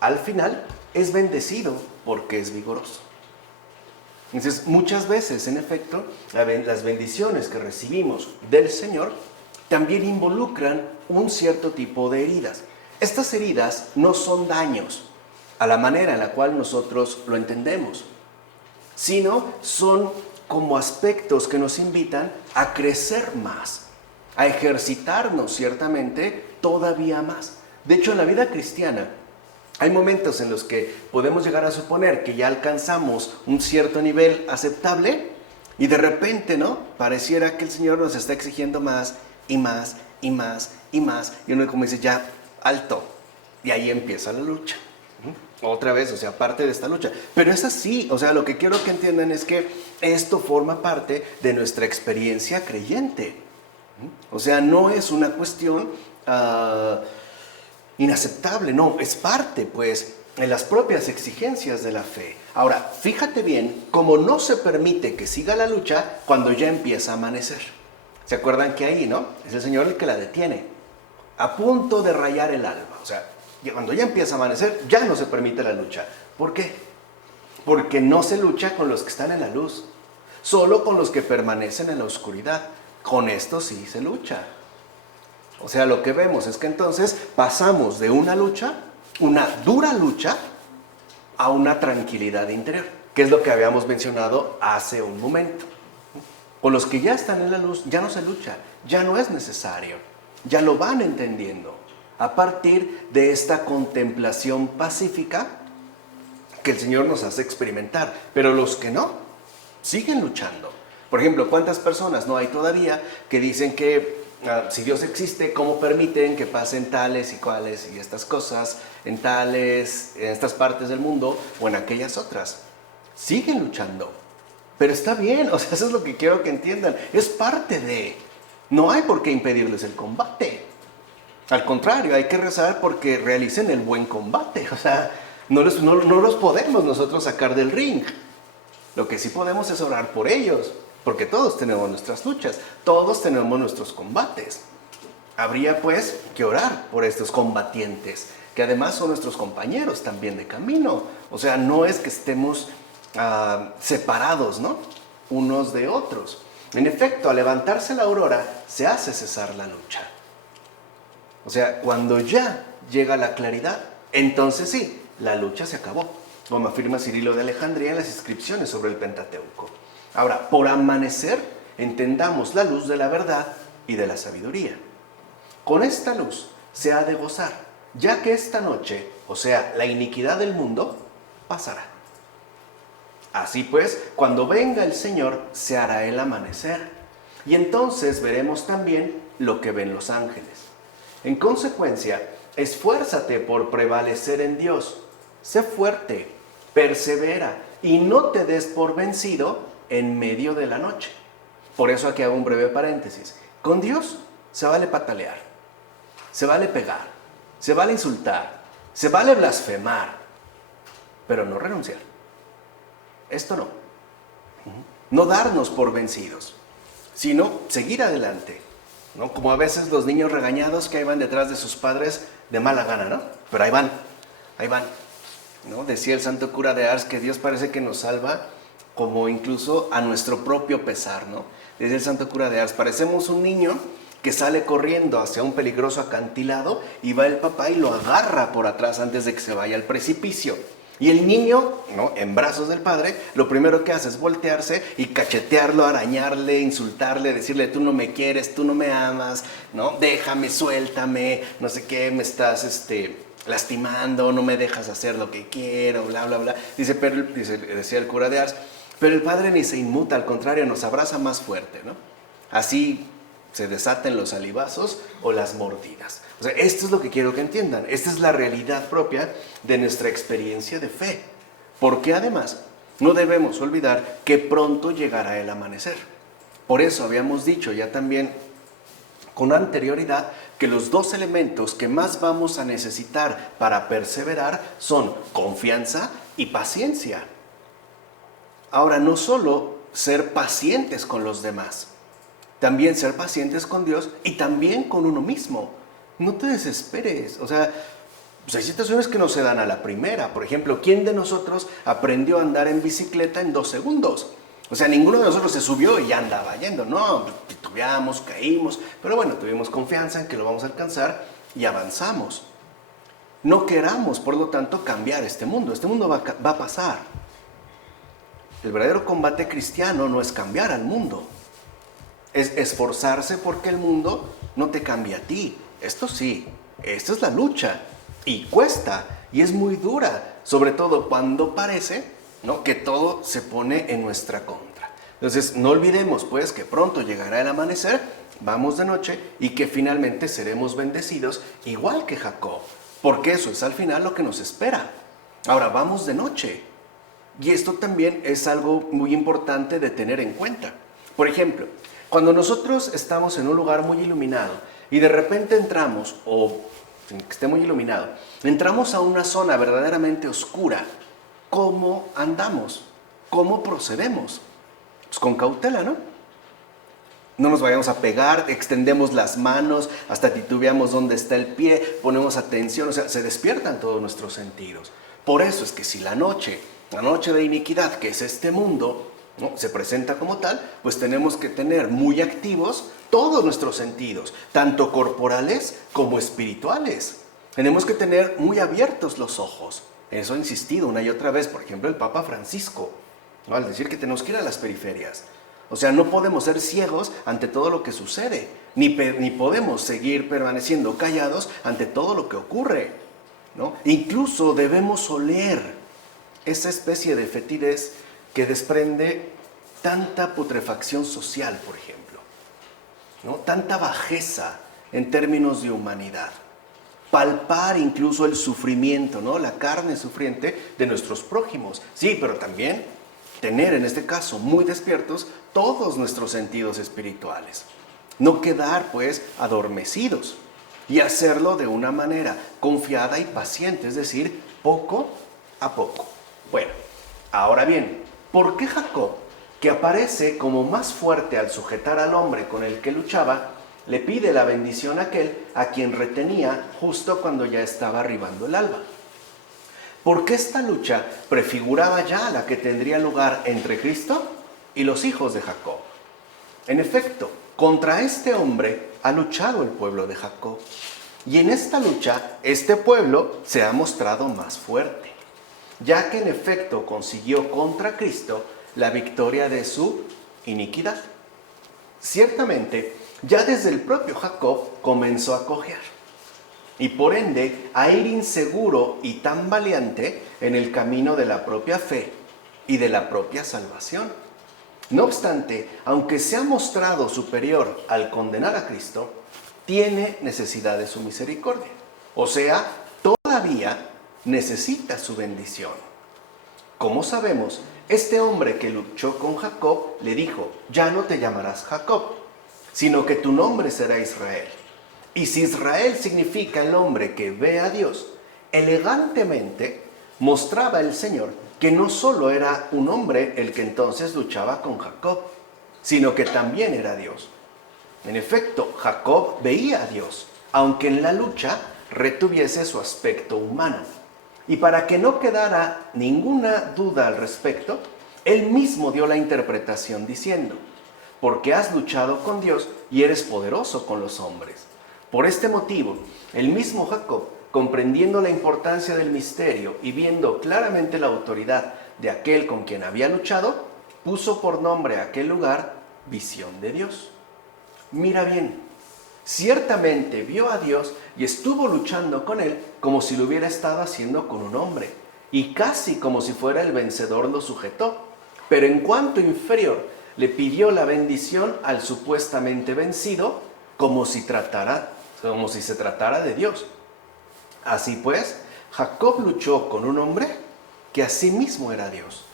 Al final es bendecido porque es vigoroso. Entonces, muchas veces, en efecto, las bendiciones que recibimos del Señor también involucran un cierto tipo de heridas. Estas heridas no son daños a la manera en la cual nosotros lo entendemos, sino son como aspectos que nos invitan a crecer más, a ejercitarnos ciertamente todavía más. De hecho, en la vida cristiana hay momentos en los que podemos llegar a suponer que ya alcanzamos un cierto nivel aceptable y de repente, ¿no? Pareciera que el Señor nos está exigiendo más y más y más y más. Y uno como dice, ya, alto. Y ahí empieza la lucha. Otra vez, o sea, parte de esta lucha. Pero es así, o sea, lo que quiero que entiendan es que esto forma parte de nuestra experiencia creyente. O sea, no es una cuestión inaceptable, no, es parte, pues, de las propias exigencias de la fe. Ahora, fíjate bien cómo no se permite que siga la lucha cuando ya empieza a amanecer. ¿Se acuerdan que ahí, no? Es el Señor el que la detiene, a punto de rayar el alba. O sea, cuando ya empieza a amanecer, ya no se permite la lucha. ¿Por qué? Porque no se lucha con los que están en la luz, solo con los que permanecen en la oscuridad. Con esto sí se lucha. O sea, lo que vemos es que entonces pasamos de una lucha, una dura lucha, a una tranquilidad interior, que es lo que habíamos mencionado hace un momento. Con los que ya están en la luz ya no se lucha, ya no es necesario, ya lo van entendiendo a partir de esta contemplación pacífica que el Señor nos hace experimentar. Pero los que no, siguen luchando. Por ejemplo, ¿cuántas personas no hay todavía que dicen que si Dios existe, ¿cómo permiten que pasen tales y cuales y estas cosas en estas partes del mundo o en aquellas otras? Siguen luchando, pero está bien, o sea, eso es lo que quiero que entiendan, es parte de, no hay por qué impedirles el combate. Al contrario, hay que rezar porque realicen el buen combate, o sea, no los podemos nosotros sacar del ring. Lo que sí podemos es orar por ellos, porque todos tenemos nuestras luchas, todos tenemos nuestros combates. Habría pues que orar por estos combatientes, que además son nuestros compañeros también de camino. O sea, no es que estemos separados, ¿no? Unos de otros. En efecto, al levantarse la aurora, se hace cesar la lucha. O sea, cuando ya llega la claridad, entonces sí, la lucha se acabó, como afirma Cirilo de Alejandría en las inscripciones sobre el Pentateuco. Ahora, por amanecer, entendamos la luz de la verdad y de la sabiduría. Con esta luz se ha de gozar, ya que esta noche, o sea, la iniquidad del mundo, pasará. Así pues, cuando venga el Señor, se hará el amanecer, y entonces veremos también lo que ven los ángeles. En consecuencia, esfuérzate por prevalecer en Dios. Sé fuerte, persevera y no te des por vencido en medio de la noche. Por eso aquí hago un breve paréntesis. Con Dios se vale patalear, se vale pegar, se vale insultar, se vale blasfemar, pero no renunciar. Esto no. No darnos por vencidos, sino seguir adelante, ¿no? Como a veces los niños regañados que ahí van detrás de sus padres de mala gana, ¿no? Pero ahí van, ¿no? Decía el santo cura de Ars que Dios parece que nos salva como incluso a nuestro propio pesar, ¿no? Decía el santo cura de Ars, parecemos un niño que sale corriendo hacia un peligroso acantilado y va el papá y lo agarra por atrás antes de que se vaya al precipicio. Y el niño, ¿no?, en brazos del padre, lo primero que hace es voltearse y cachetearlo, arañarle, insultarle, decirle, tú no me quieres, tú no me amas, ¿no? Déjame, suéltame, no sé qué, me estás lastimando, no me dejas hacer lo que quiero, bla, bla, bla. Decía el cura de Ars, pero el padre ni se inmuta, al contrario, nos abraza más fuerte, ¿no? Así se desaten los salivazos o las mordidas. O sea, esto es lo que quiero que entiendan. Esta es la realidad propia de nuestra experiencia de fe. Porque además, no debemos olvidar que pronto llegará el amanecer. Por eso habíamos dicho ya también con anterioridad que los dos elementos que más vamos a necesitar para perseverar son confianza y paciencia. Ahora, no solo ser pacientes con los demás, también ser pacientes con Dios y también con uno mismo. No te desesperes, o sea, pues hay situaciones que no se dan a la primera. Por ejemplo, ¿quién de nosotros aprendió a andar en bicicleta en 2 segundos? O sea, ninguno de nosotros se subió y ya andaba yendo, no, titubeamos, caímos, pero bueno, tuvimos confianza en que lo vamos a alcanzar y avanzamos. No queramos, por lo tanto, cambiar este mundo va a pasar. El verdadero combate cristiano no es cambiar al mundo, es esforzarse porque el mundo no te cambie a ti. Esto sí, esta es la lucha y cuesta y es muy dura, sobre todo cuando parece, ¿no?, que todo se pone en nuestra contra. Entonces, no olvidemos pues que pronto llegará el amanecer, vamos de noche y que finalmente seremos bendecidos igual que Jacob, porque eso es al final lo que nos espera. Ahora, vamos de noche y esto también es algo muy importante de tener en cuenta. Por ejemplo, cuando nosotros estamos en un lugar muy iluminado y de repente entramos, o sin que esté muy iluminado, entramos a una zona verdaderamente oscura, ¿cómo andamos? ¿Cómo procedemos? Pues con cautela, ¿no? No nos vayamos a pegar, extendemos las manos, hasta titubeamos dónde está el pie, ponemos atención, o sea, se despiertan todos nuestros sentidos. Por eso es que si la noche de iniquidad, que es este mundo, ¿no?, se presenta como tal, pues tenemos que tener muy activos todos nuestros sentidos, tanto corporales como espirituales. Tenemos que tener muy abiertos los ojos. En eso ha insistido una y otra vez, por ejemplo, el Papa Francisco, ¿no?, al decir que tenemos que ir a las periferias. O sea, no podemos ser ciegos ante todo lo que sucede, ni podemos seguir permaneciendo callados ante todo lo que ocurre, ¿no? Incluso debemos oler esa especie de fetidez que desprende tanta putrefacción social, por ejemplo, ¿no?, tanta bajeza en términos de humanidad. Palpar incluso el sufrimiento, ¿no?, la carne sufriente de nuestros prójimos. Sí, pero también tener en este caso muy despiertos todos nuestros sentidos espirituales. No quedar pues adormecidos y hacerlo de una manera confiada y paciente, es decir, poco a poco. Bueno, ahora bien, ¿por qué Jacob, que aparece como más fuerte al sujetar al hombre con el que luchaba, le pide la bendición a aquel a quien retenía justo cuando ya estaba arribando el alba? Porque esta lucha prefiguraba ya la que tendría lugar entre Cristo y los hijos de Jacob. En efecto, contra este hombre ha luchado el pueblo de Jacob. Y en esta lucha, este pueblo se ha mostrado más fuerte, ya que en efecto consiguió contra Cristo la victoria de su iniquidad. Ciertamente, ya desde el propio Jacob comenzó a cojear, y por ende a ir inseguro y tambaleante en el camino de la propia fe y de la propia salvación. No obstante, aunque se ha mostrado superior al condenar a Cristo, tiene necesidad de su misericordia. O sea, todavía necesita su bendición. Como sabemos, este hombre que luchó con Jacob le dijo: ya no te llamarás Jacob, sino que tu nombre será Israel. Y si Israel significa el hombre que ve a Dios, elegantemente mostraba el Señor que no solo era un hombre el que entonces luchaba con Jacob, sino que también era Dios. En efecto, Jacob veía a Dios, aunque en la lucha retuviese su aspecto humano. Y para que no quedara ninguna duda al respecto, él mismo dio la interpretación diciendo: porque has luchado con Dios y eres poderoso con los hombres. Por este motivo, el mismo Jacob, comprendiendo la importancia del misterio y viendo claramente la autoridad de aquel con quien había luchado, puso por nombre a aquel lugar Visión de Dios. Mira bien, ciertamente vio a Dios y estuvo luchando con él como si lo hubiera estado haciendo con un hombre, y casi como si fuera el vencedor lo sujetó, pero en cuanto inferior le pidió la bendición al supuestamente vencido, como si se tratara de Dios. Así pues, Jacob luchó con un hombre que asimismo era Dios.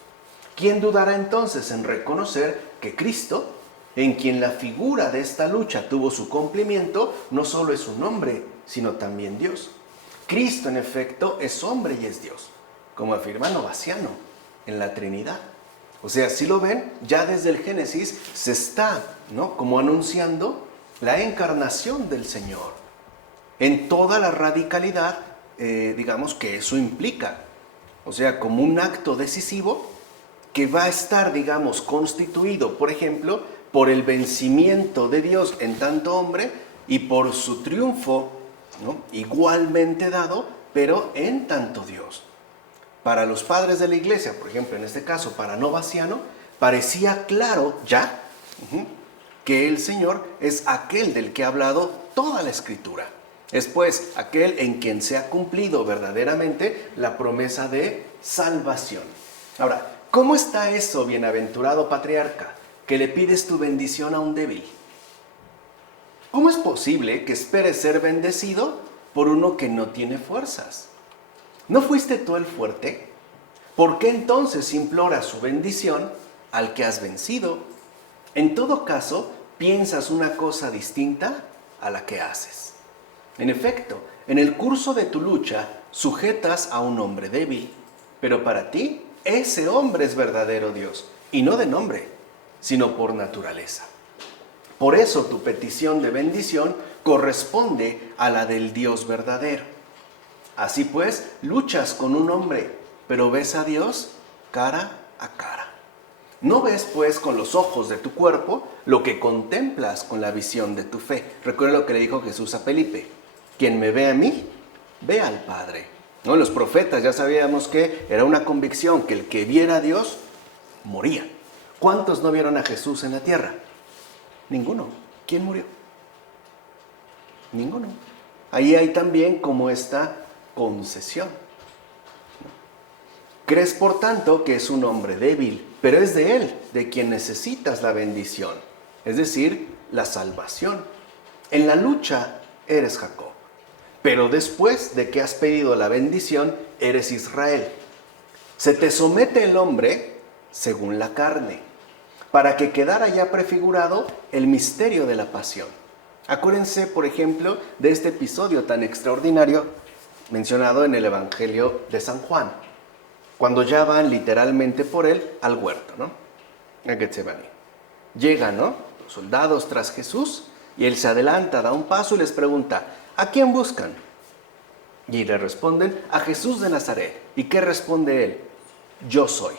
¿Quién dudará entonces en reconocer que Cristo, en quien la figura de esta lucha tuvo su cumplimiento, no solo es un hombre, sino también Dios. Cristo, en efecto, es hombre y es Dios, como afirma Novaciano en la Trinidad. O sea, si lo ven, ya desde el Génesis se está, ¿no?, como anunciando la encarnación del Señor en toda la radicalidad, digamos, que eso implica. O sea, como un acto decisivo que va a estar, digamos, constituido, por ejemplo, por el vencimiento de Dios en tanto hombre y por su triunfo, ¿no?, igualmente dado, pero en tanto Dios. Para los padres de la iglesia, por ejemplo, en este caso para Novaciano, parecía claro ya que el Señor es aquel del que ha hablado toda la Escritura. Es pues aquel en quien se ha cumplido verdaderamente la promesa de salvación. Ahora, ¿cómo está eso, bienaventurado patriarca, que le pides tu bendición a un débil? ¿Cómo es posible que esperes ser bendecido por uno que no tiene fuerzas? ¿No fuiste tú el fuerte? ¿Por qué entonces imploras su bendición al que has vencido? En todo caso, piensas una cosa distinta a la que haces. En efecto, en el curso de tu lucha sujetas a un hombre débil, pero para ti ese hombre es verdadero Dios, y no de nombre, sino por naturaleza. Por eso tu petición de bendición corresponde a la del Dios verdadero. Así pues, luchas con un hombre, pero ves a Dios cara a cara. No ves, pues, con los ojos de tu cuerpo lo que contemplas con la visión de tu fe. Recuerda lo que le dijo Jesús a Felipe: quien me ve a mí, ve al Padre. ¿No? Los profetas ya sabíamos que era una convicción que el que viera a Dios moría. ¿Cuántos no vieron a Jesús en la tierra? Ninguno. ¿Quién murió? Ninguno. Ahí hay también como esta concesión. Crees, por tanto, que es un hombre débil, pero es de él de quien necesitas la bendición, es decir, la salvación. En la lucha eres Jacob, pero después de que has pedido la bendición, eres Israel. Se te somete el hombre según la carne, para que quedara ya prefigurado el misterio de la pasión. Acuérdense, por ejemplo, de este episodio tan extraordinario mencionado en el Evangelio de San Juan, cuando ya van literalmente por él al huerto, ¿no?, a Getsemaní. Llegan, ¿no?, los soldados tras Jesús, y él se adelanta, da un paso y les pregunta: ¿a quién buscan? Y le responden: a Jesús de Nazaret. ¿Y qué responde él? Yo soy.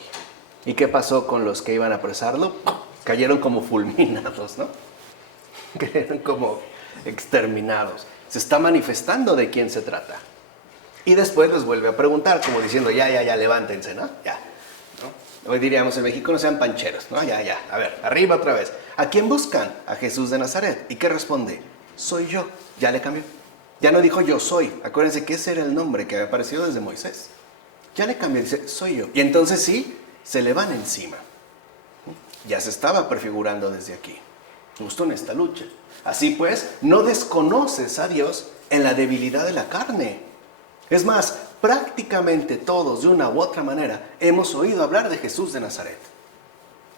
¿Y qué pasó con los que iban a apresarlo? Cayeron como fulminados, ¿no? Cayeron como exterminados. Se está manifestando de quién se trata. Y después les vuelve a preguntar, como diciendo: ya, levántense, ¿no? Ya, ¿no? Hoy diríamos en México: no sean pancheros, ¿no? Ya, a ver, arriba otra vez. ¿A quién buscan? A Jesús de Nazaret. ¿Y qué responde? Soy yo. Ya le cambió. Ya no dijo yo soy. Acuérdense que ese era el nombre que había aparecido desde Moisés. Ya le cambió, dice soy yo. Y entonces sí, se le van encima. Ya se estaba prefigurando desde aquí, justo en esta lucha. Así pues, no desconoces a Dios en la debilidad de la carne. Es más, prácticamente todos, de una u otra manera, hemos oído hablar de Jesús de Nazaret.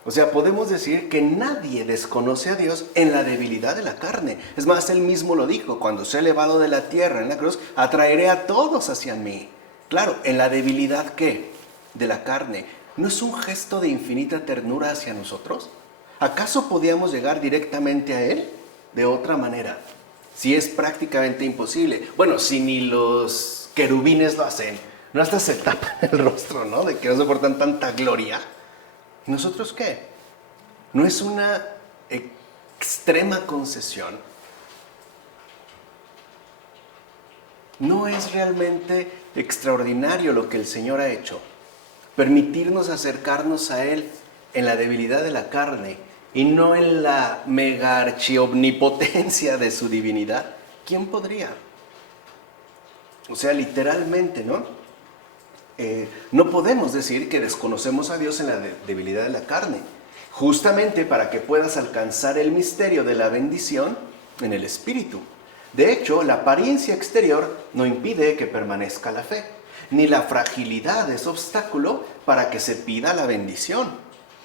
O sea, podemos decir que nadie desconoce a Dios en la debilidad de la carne. Es más, él mismo lo dijo: cuando sea elevado de la tierra en la cruz, atraeré a todos hacia mí. Claro, en la debilidad, ¿qué?, de la carne. ¿No es un gesto de infinita ternura hacia nosotros? ¿Acaso podíamos llegar directamente a él de otra manera? Si es prácticamente imposible. Bueno, si ni los querubines lo hacen, no hasta se tapan el rostro, ¿no?, de que no soportan tanta gloria. ¿Nosotros qué? ¿No es una extrema concesión? ¿No es realmente extraordinario lo que el Señor ha hecho? Permitirnos acercarnos a Él en la debilidad de la carne y no en la mega archiomnipotencia de su divinidad. ¿Quién podría? O sea, literalmente, ¿no? No podemos decir que desconocemos a Dios en la debilidad de la carne, justamente para que puedas alcanzar el misterio de la bendición en el Espíritu. De hecho, la apariencia exterior no impide que permanezca la fe, ni la fragilidad es obstáculo para que se pida la bendición.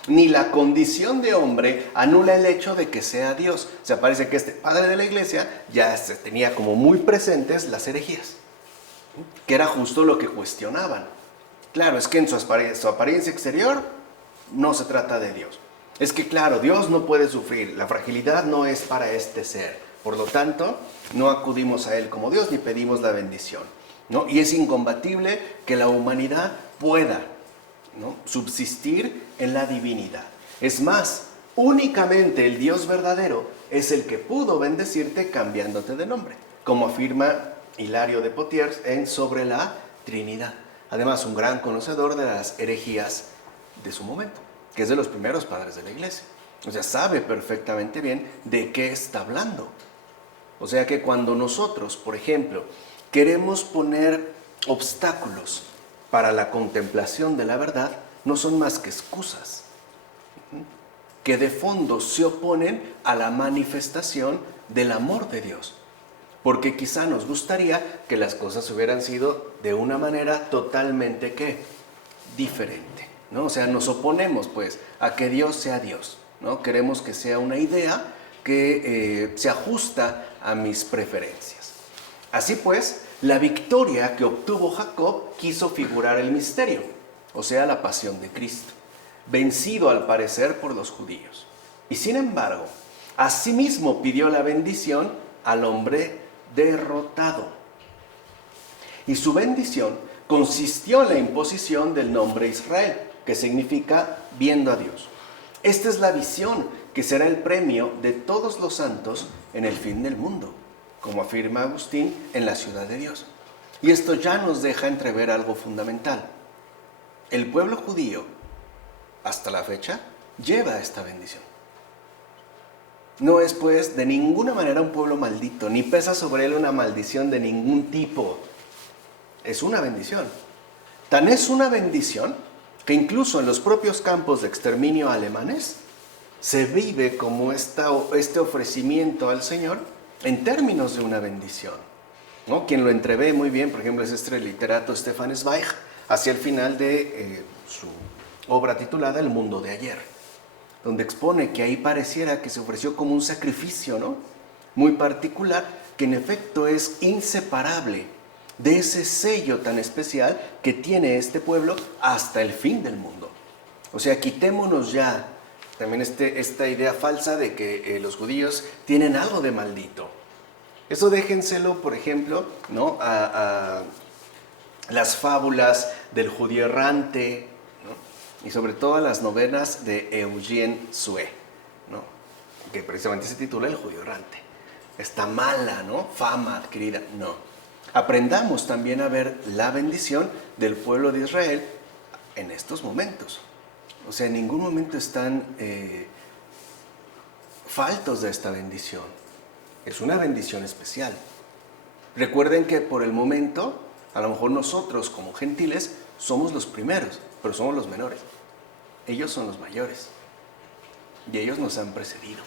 ni la condición de hombre anula el hecho de que sea Dios. O sea, parece que este padre de la iglesia ya tenía como muy presentes las herejías, que era justo lo que cuestionaban. Claro, es que en su apariencia exterior no se trata de Dios. Es que claro, Dios no puede sufrir, la fragilidad no es para este ser. Por lo tanto, no acudimos a Él como Dios ni pedimos la bendición, ¿no? Y es incombatible que la humanidad pueda, ¿no?, subsistir en la divinidad. Es más, únicamente el Dios verdadero es el que pudo bendecirte cambiándote de nombre, como afirma Hilario de Poitiers en Sobre la Trinidad. Además, un gran conocedor de las herejías de su momento, que es de los primeros padres de la iglesia. O sea, sabe perfectamente bien de qué está hablando. O sea que cuando nosotros, por ejemplo, queremos poner obstáculos para la contemplación de la verdad, no son más que excusas que de fondo se oponen a la manifestación del amor de Dios. Porque quizá nos gustaría que las cosas hubieran sido de una manera totalmente, ¿qué?, diferente, ¿no? O sea, nos oponemos pues a que Dios sea Dios, ¿no? Queremos que sea una idea que se ajusta a mis preferencias. Así pues, la victoria que obtuvo Jacob quiso figurar el misterio, o sea, la pasión de Cristo, vencido al parecer por los judíos. Y sin embargo, asimismo pidió la bendición al hombre derrotado. Y su bendición consistió en la imposición del nombre Israel, que significa viendo a Dios. Esta es la visión que será el premio de todos los santos en el fin del mundo, como afirma Agustín en La Ciudad de Dios. Y esto ya nos deja entrever algo fundamental. El pueblo judío, hasta la fecha, lleva esta bendición. No es pues de ninguna manera un pueblo maldito, ni pesa sobre él una maldición de ningún tipo. Es una bendición. Tan es una bendición que incluso en los propios campos de exterminio alemanes se vive como este ofrecimiento al Señor en términos de una bendición, ¿no? Quien lo entrevé muy bien, por ejemplo, es este literato Stefan Zweig, hacia el final de su obra titulada El mundo de ayer, donde expone que ahí pareciera que se ofreció como un sacrificio, ¿no?, muy particular, que en efecto es inseparable de ese sello tan especial que tiene este pueblo hasta el fin del mundo. O sea, quitémonos ya también esta idea falsa de que los judíos tienen algo de maldito. Eso déjenselo, por ejemplo, ¿no?, a las fábulas del judío errante, ¿no?, y sobre todo a las novenas de Eugene Sue, ¿no?, que precisamente se titula El judío errante. Está mala, ¿no?, fama adquirida. No. Aprendamos también a ver la bendición del pueblo de Israel en estos momentos. O sea, en ningún momento están faltos de esta bendición. Es una bendición especial. Recuerden que por el momento, a lo mejor nosotros como gentiles somos los primeros, pero somos los menores. Ellos son los mayores. Y ellos nos han precedido.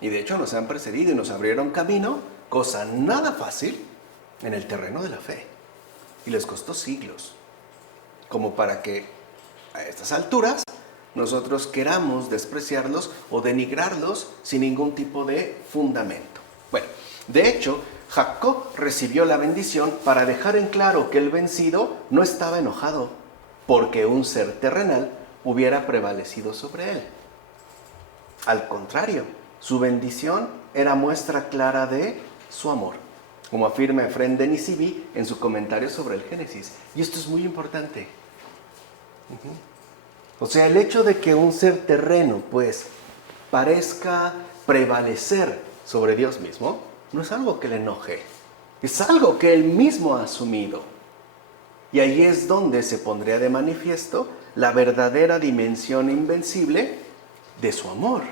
Y de hecho nos han precedido y nos abrieron camino, cosa nada fácil, en el terreno de la fe. Y les costó siglos, como para que a estas alturas nosotros queramos despreciarlos o denigrarlos sin ningún tipo de fundamento. Bueno, de hecho, Jacob recibió la bendición para dejar en claro que el vencido no estaba enojado porque un ser terrenal hubiera prevalecido sobre él. Al contrario, su bendición era muestra clara de su amor, como afirma Efrén de Nisibi en su comentario sobre el Génesis. Y esto es muy importante. O sea, el hecho de que un ser terreno, pues, parezca prevalecer sobre Dios mismo, no es algo que le enoje, es algo que él mismo ha asumido. Y ahí es donde se pondría de manifiesto la verdadera dimensión invencible de su amor.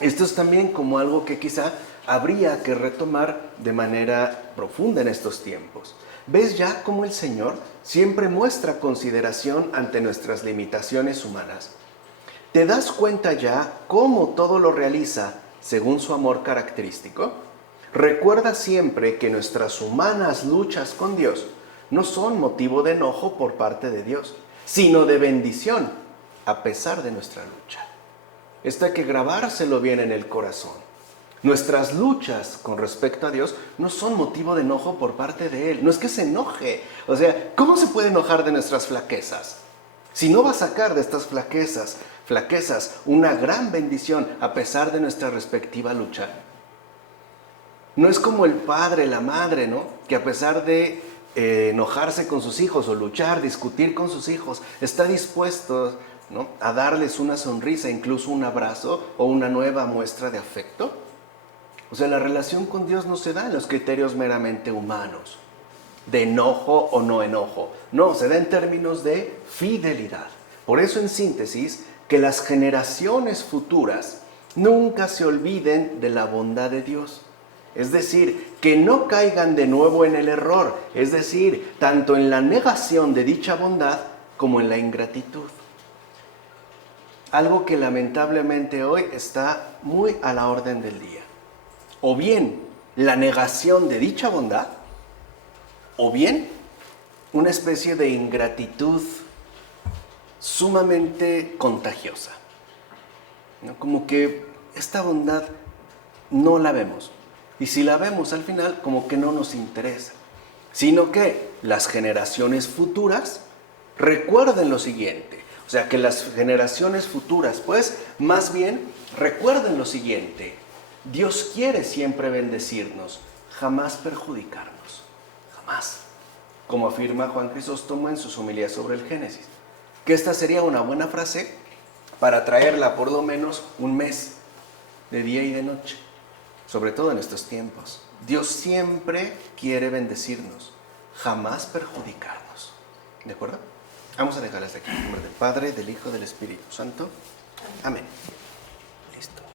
Esto es también como algo que quizá habría que retomar de manera profunda en estos tiempos. ¿Ves ya cómo el Señor siempre muestra consideración ante nuestras limitaciones humanas? ¿Te das cuenta ya cómo todo lo realiza según su amor característico? Recuerda siempre que nuestras humanas luchas con Dios no son motivo de enojo por parte de Dios, sino de bendición, a pesar de nuestra lucha. Esto hay que grabárselo bien en el corazón. Nuestras luchas con respecto a Dios no son motivo de enojo por parte de Él. No es que se enoje. O sea, ¿cómo se puede enojar de nuestras flaquezas? Si no va a sacar de estas flaquezas una gran bendición a pesar de nuestra respectiva lucha. No es como el padre, la madre, ¿no? Que a pesar de enojarse con sus hijos o luchar, discutir con sus hijos, está dispuesto, ¿no?, a darles una sonrisa, incluso un abrazo o una nueva muestra de afecto. O sea, la relación con Dios no se da en los criterios meramente humanos, de enojo o no enojo. No, se da en términos de fidelidad. Por eso, en síntesis, que las generaciones futuras nunca se olviden de la bondad de Dios. Es decir, que no caigan de nuevo en el error, es decir, tanto en la negación de dicha bondad como en la ingratitud. Algo que lamentablemente hoy está muy a la orden del día. O bien la negación de dicha bondad, o bien una especie de ingratitud sumamente contagiosa, ¿no? Como que esta bondad no la vemos. Y si la vemos al final, como que no nos interesa. Sino que las generaciones futuras recuerden lo siguiente. O sea, que las generaciones futuras, pues, más bien recuerden lo siguiente. Dios quiere siempre bendecirnos, jamás perjudicarnos. Jamás. Como afirma Juan Crisóstomo en sus homilías sobre el Génesis. Que esta sería una buena frase para traerla por lo menos un mes, de día y de noche. Sobre todo en estos tiempos. Dios siempre quiere bendecirnos, jamás perjudicarnos. ¿De acuerdo? Vamos a dejarlas aquí. En nombre del Padre, del Hijo, del Espíritu Santo. Amén.